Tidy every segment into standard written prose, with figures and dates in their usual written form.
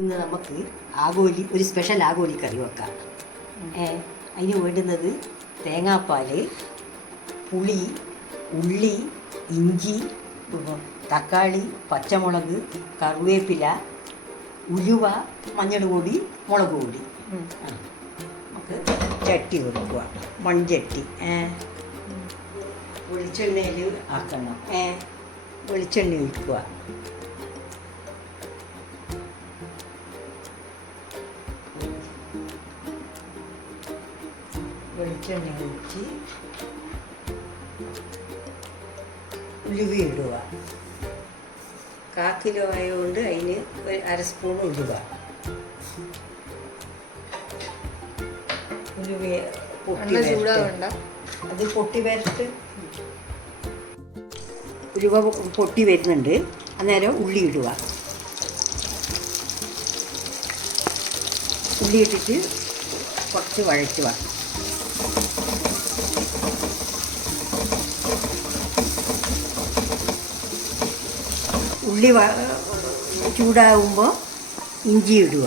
ഇന്ന് നമുക്ക് ആഗോലി ഒരു സ്പെഷ്യൽ ആഗോലി കറി വെക്കാം. അതിന് വേണ്ടുന്നത് തേങ്ങാപ്പാൽ, പുളി, ഉള്ളി, ഇഞ്ചി, തക്കാളി, പച്ചമുളക്, കറിവേപ്പില, ഉലുവ, മഞ്ഞൾ പൊടി, മുളക് പൊടി. നമുക്ക് ചട്ടി വെക്കുക, മൺചട്ടി. വെളിച്ചെണ്ണയിൽ ആക്കണം. വെളിച്ചെണ്ണ ഒഴിക്കുക. വെളിച്ചെണ്ണ ഒഴിച്ച് ഉലുവ ഇടുക. 1/4 കിലോ ആയതുകൊണ്ട് അതിന് ഒരു 1/2 സ്പൂൺ ഉലുവ. ഉലുവ പൊട്ടി വരട്ടെ. അത് പൊട്ടി വരട്ട്. ഉലുവ പൊട്ടി വരുന്നുണ്ട്. അന്നേരം ഉള്ളി ഇടുക. ഉള്ളി ഇട്ടിട്ട് കുറച്ച് വഴറ്റുക. ഉള്ളി ചൂടാകുമ്പോൾ ഇഞ്ചി ഇടുക.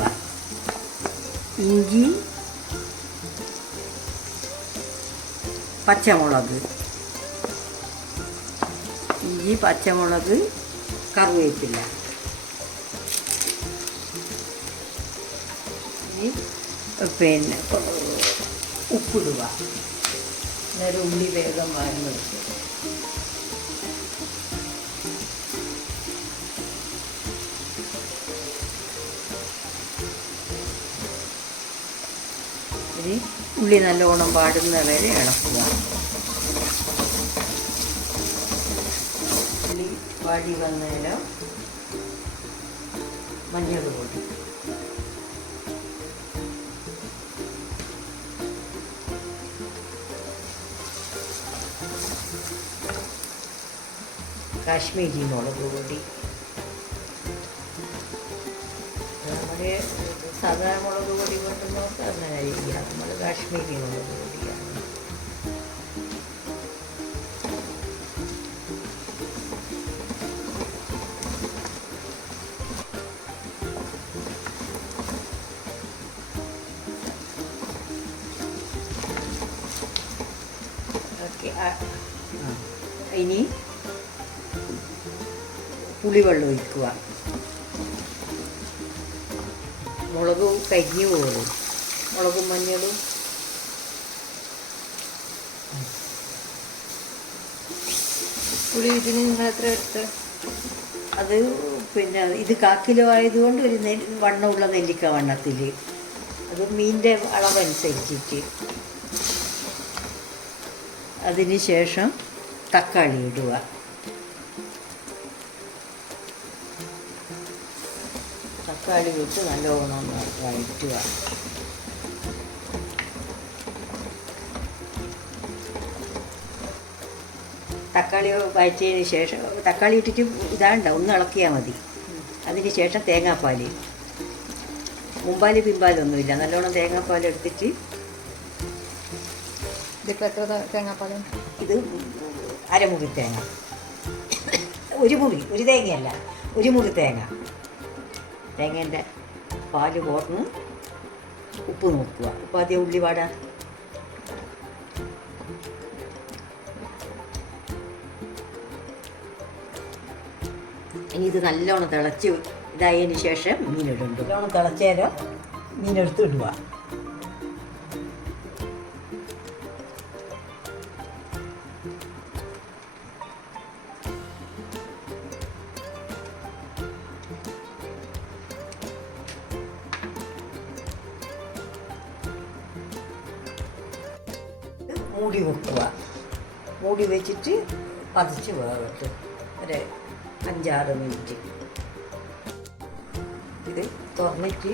ഇഞ്ചി, പച്ചമുളക്, കറിവേപ്പില. പിന്നെ ഉപ്പിടുക. അന്നേരം ഉള്ളി വേഗം വഴന്ന് വെക്കും. ഉള്ളി നല്ലോണം പാടുന്ന വരെ ഇളക്കുക. ഉള്ളി വാടി വന്നേരം മഞ്ഞൾ പൊടി, കാശ്മീരി മുളക് പൊടി. നമ്മുടെ സാധാ മുളക് പൊടി കൊണ്ടുന്നോട്ട് അങ്ങനെ ഇല്ല, നമ്മൾ കാശ്മീരി മുളക് പൊടിയാണ്. ഓക്കെ. ഇനി പുളിവെള്ളം ഒഴിക്കുക. മുളക് കരിഞ്ഞു പോകും. മുളകും മഞ്ഞളും പുളി ഇതിന് നിങ്ങൾ എത്ര എടുത്ത്? അത് പിന്നെ ഇത് 1/4 കിലോ ആയതുകൊണ്ട് ഒരു വണ്ണമുള്ള നെല്ലിക്ക വണ്ണത്തിൽ. അത് മീനിൻ്റെ അളവനുസരിച്ചിട്ട്. അതിന് ശേഷം തക്കാളി ഇടുക. തക്കാളി ഇട്ട് നല്ലോണം വഴറ്റുക. തക്കാളി വഴറ്റിയതിന് ശേഷം തക്കാളി ഇട്ടിട്ട് ഇതാണ്ടാവും, ഒന്ന് ഇളക്കിയാൽ മതി. അതിന് ശേഷം തേങ്ങാപ്പാൽ. മുമ്പാൽ പിമ്പാലൊന്നുമില്ല, നല്ലോണം തേങ്ങാപ്പാൽ എടുത്തിട്ട്. ഇതിപ്പോൾ എത്ര തേങ്ങാപ്പാൽ? ഇത് അരമുറി തേങ്ങ. ഒരു തേങ്ങയല്ല, 1 മുറി തേങ്ങ. തേങ്ങേൻ്റെ പാല് കോർന്ന് ഉപ്പ് നോക്കുക. ഉപ്പ് ആദ്യം ഉള്ളി വാടാൻ. ഇനി ഇത് നല്ലോണം തിളച്ച് ഇതായതിന് ശേഷം മീനിടുന്നുണ്ട്. നല്ലോണം തിളച്ചേരം മീനെടുത്ത് ഇടുക. മൂടി വെക്കുക. മൂടി വെച്ചിട്ട് പതിച്ച് വേവട്ടെ ഒരു 5-6 മിനിറ്റ്. ഇത് തുറന്നിട്ട്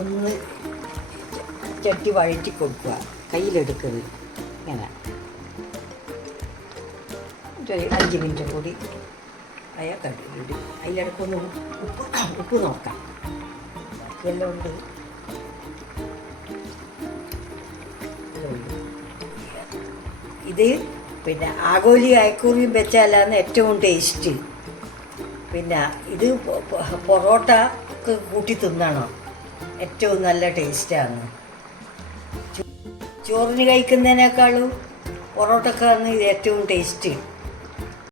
ഒന്ന് ചട്ടി വഴറ്റി കൊടുക്കുക. കയ്യിലെടുക്കരുത്. ഇങ്ങനെ ഒരു 5 മിനിറ്റ് കൂടി അയാൾ കടുകിടും. അതിലിടക്കൊന്ന് ഉപ്പ് നോക്കാം. ബാക്കിയെല്ലാം ഉണ്ട്. ഇത് പിന്നെ ആഗോലി അയക്കൂറിയും വെച്ചാലാണ് ഏറ്റവും ടേസ്റ്റ്. പിന്നെ ഇത് പൊറോട്ട ഇതൊക്കെ കൂട്ടി തിന്നണം. ഏറ്റവും നല്ല ടേസ്റ്റാണ്. ചോറിന് കഴിക്കുന്നതിനേക്കാളും പൊറോട്ടക്കാണ് ഇത് ഏറ്റവും ടേസ്റ്റ്.